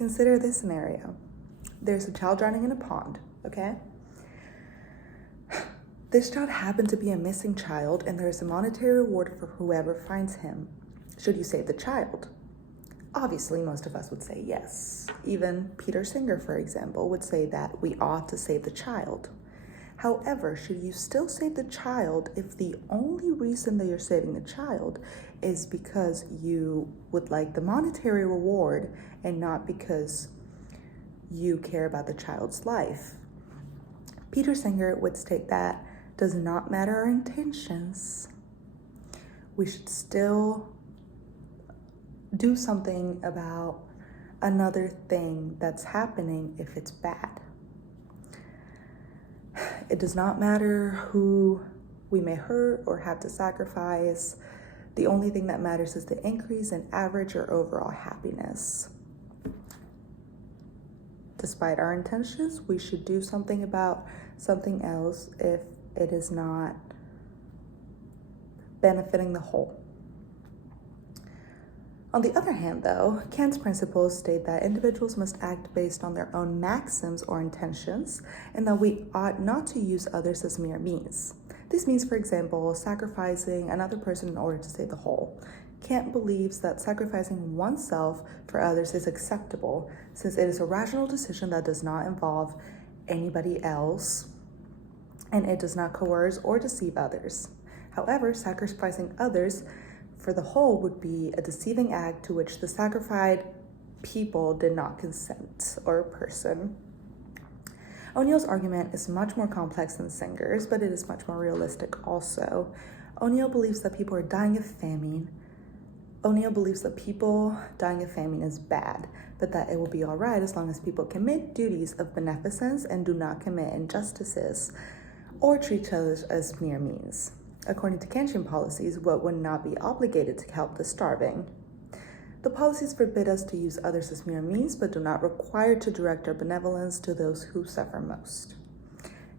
consider this scenario. There's a child drowning in a pond, okay? This child happened to be a missing child, and there's a monetary reward for whoever finds him. Should you save the child? Obviously, most of us would say yes. Even Peter Singer, for example, would say that we ought to save the child. However, should you still save the child if the only reason that you're saving the child is because you would like the monetary reward and not because you care about the child's life? Peter Singer would state that does not matter our intentions. We should still do something about another thing that's happening if it's bad. It does not matter who we may hurt or have to sacrifice. The only thing that matters is the increase in average or overall happiness. Despite our intentions, we should do something about something else if it is not benefiting the whole. On the other hand, though, Kant's principles state that individuals must act based on their own maxims or intentions, and that we ought not to use others as mere means. This means, for example, sacrificing another person in order to save the whole. Kant believes that sacrificing oneself for others is acceptable, since it is a rational decision that does not involve anybody else, and it does not coerce or deceive others. However, sacrificing others for the whole would be a deceiving act to which the sacrificed people did not consent, or person. O'Neill's argument is much more complex than Singer's, but it is much more realistic also. O'Neill believes that people are dying of famine. O'Neill believes that people dying of famine is bad, but that it will be all right as long as people commit duties of beneficence and do not commit injustices or treat others as mere means. According to Kantian policies, what would not be obligated to help the starving. The policies forbid us to use others as mere means, but do not require to direct our benevolence to those who suffer most.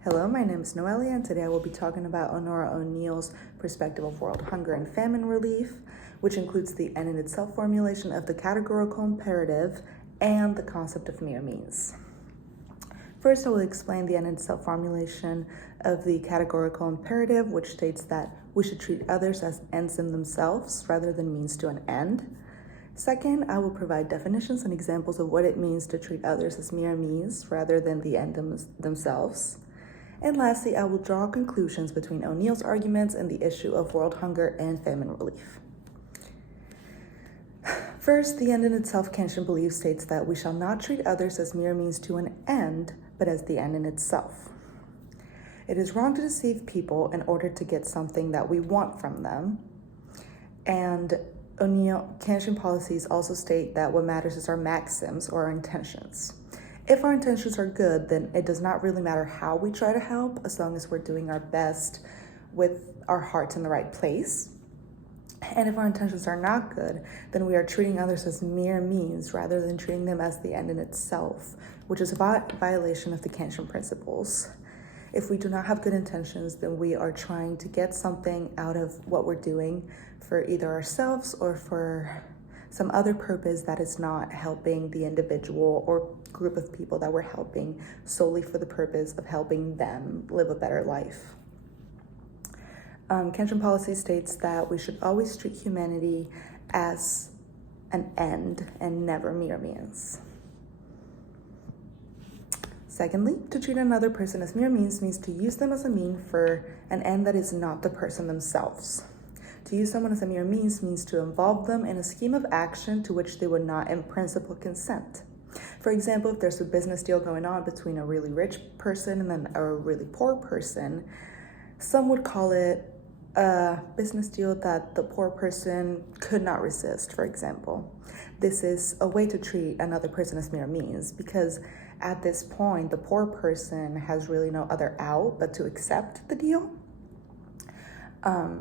Hello, my name is Noelia, and today I will be talking about Honora O'Neill's perspective of world hunger and famine relief, which includes the end in itself formulation of the categorical imperative and the concept of mere means. First, I will explain the end in itself formulation of the categorical imperative, which states that we should treat others as ends in themselves rather than means to an end. Second, I will provide definitions and examples of what it means to treat others as mere means rather than the end themselves. And lastly, I will draw conclusions between O'Neill's arguments and the issue of world hunger and famine relief. First, the end in itself Kantian belief states that we shall not treat others as mere means to an end, but as the end in itself. It is wrong to deceive people in order to get something that we want from them. And Kantian policies also state that what matters is our maxims or our intentions. If our intentions are good, then it does not really matter how we try to help, as long as we're doing our best with our hearts in the right place. And if our intentions are not good, then we are treating others as mere means rather than treating them as the end in itself, which is a violation of the Kantian principles. If we do not have good intentions, then we are trying to get something out of what we're doing for either ourselves or for some other purpose that is not helping the individual or group of people that we're helping solely for the purpose of helping them live a better life. Kantian policy states that we should always treat humanity as an end and never mere means. Secondly, to treat another person as mere means to use them as a mean for an end that is not the person themselves. To use someone as a mere means to involve them in a scheme of action to which they would not in principle consent. For example, if there's a business deal going on between a really rich person and then a really poor person, some would call it a business deal that the poor person could not resist, for example. This is a way to treat another person as mere means, because at this point, the poor person has really no other out but to accept the deal.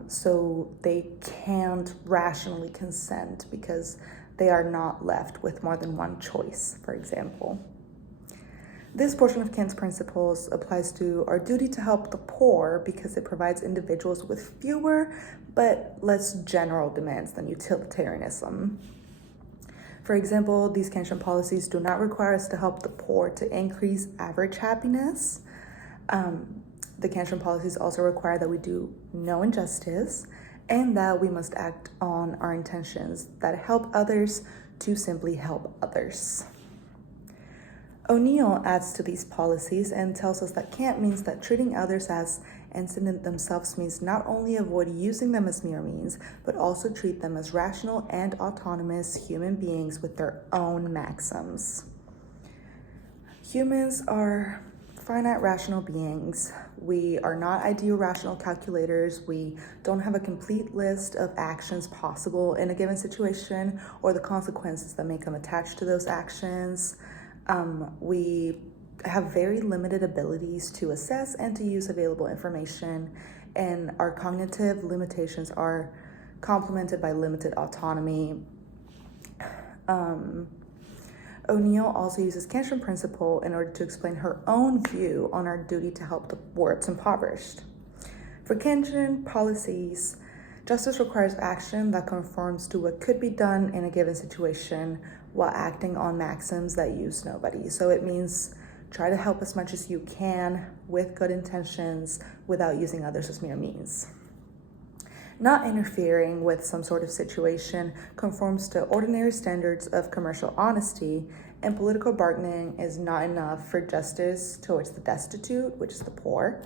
So they can't rationally consent because they are not left with more than one choice, for example. This portion of Kant's principles applies to our duty to help the poor because it provides individuals with fewer but less general demands than utilitarianism. For example, these Keynesian policies do not require us to help the poor to increase average happiness. The Keynesian policies also require that we do no injustice and that we must act on our intentions that help others to simply help others. O'Neill adds to these policies and tells us that Kant means that treating others as ends in themselves means not only avoid using them as mere means, but also treat them as rational and autonomous human beings with their own maxims. Humans are finite rational beings. We are not ideal rational calculators. We don't have a complete list of actions possible in a given situation or the consequences that may come attached to those actions. We have very limited abilities to assess and to use available information, and our cognitive limitations are complemented by limited autonomy. O'Neill also uses Kantian principle in order to explain her own view on our duty to help the world's impoverished. For Kantian policies, justice requires action that conforms to what could be done in a given situation while acting on maxims that use nobody. So it means try to help as much as you can with good intentions without using others as mere means. Not interfering with some sort of situation conforms to ordinary standards of commercial honesty, and political bargaining is not enough for justice towards the destitute, which is the poor.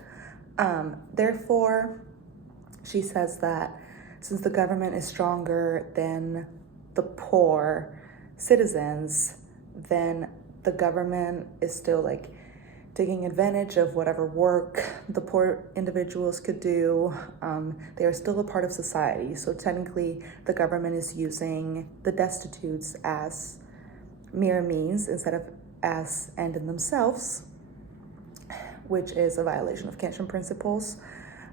Therefore, she says that since the government is stronger than the poor citizens, then the government is still taking advantage of whatever work the poor individuals could do. They are still a part of society. So technically, the government is using the destitutes as mere means instead of as end in themselves, which is a violation of Kantian principles,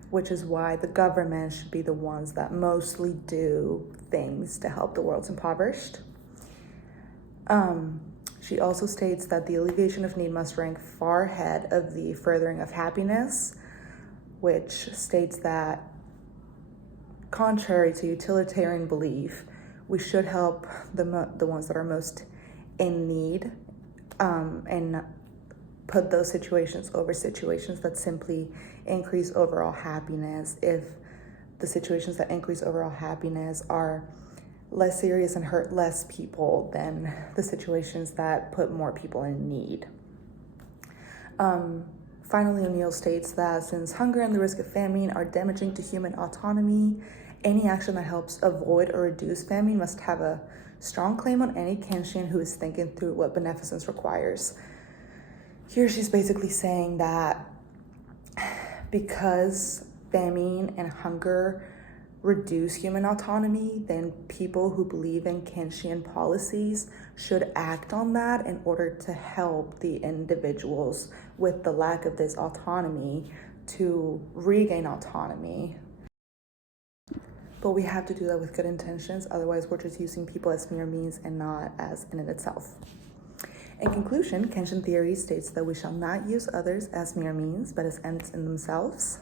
which is why the government should be the ones that mostly do things to help the world's impoverished. She also states that the alleviation of need must rank far ahead of the furthering of happiness, which states that contrary to utilitarian belief, we should help the ones that are most in need and put those situations over situations that simply increase overall happiness if the situations that increase overall happiness are less serious and hurt less people than the situations that put more people in need. Finally, O'Neill states that since hunger and the risk of famine are damaging to human autonomy, any action that helps avoid or reduce famine must have a strong claim on any Kantian who is thinking through what beneficence requires. Here she's basically saying that because famine and hunger reduce human autonomy, then people who believe in Kantian policies should act on that in order to help the individuals with the lack of this autonomy to regain autonomy. But we have to do that with good intentions, otherwise we're just using people as mere means and not as in itself. In conclusion, Kantian theory states that we shall not use others as mere means, but as ends in themselves.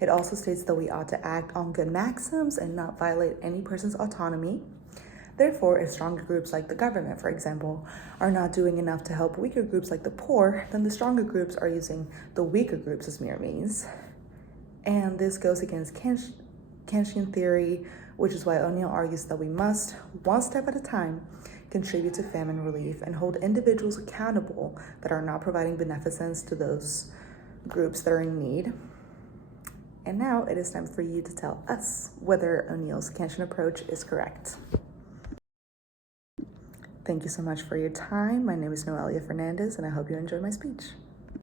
It also states that we ought to act on good maxims and not violate any person's autonomy. Therefore, if stronger groups like the government, for example, are not doing enough to help weaker groups like the poor, then the stronger groups are using the weaker groups as mere means. And this goes against Kantian theory, which is why O'Neill argues that we must, one step at a time, contribute to famine relief and hold individuals accountable that are not providing beneficence to those groups that are in need. And now it is time for you to tell us whether O'Neill's Kantian approach is correct. Thank you so much for your time. My name is Noelia Fernandez, and I hope you enjoyed my speech.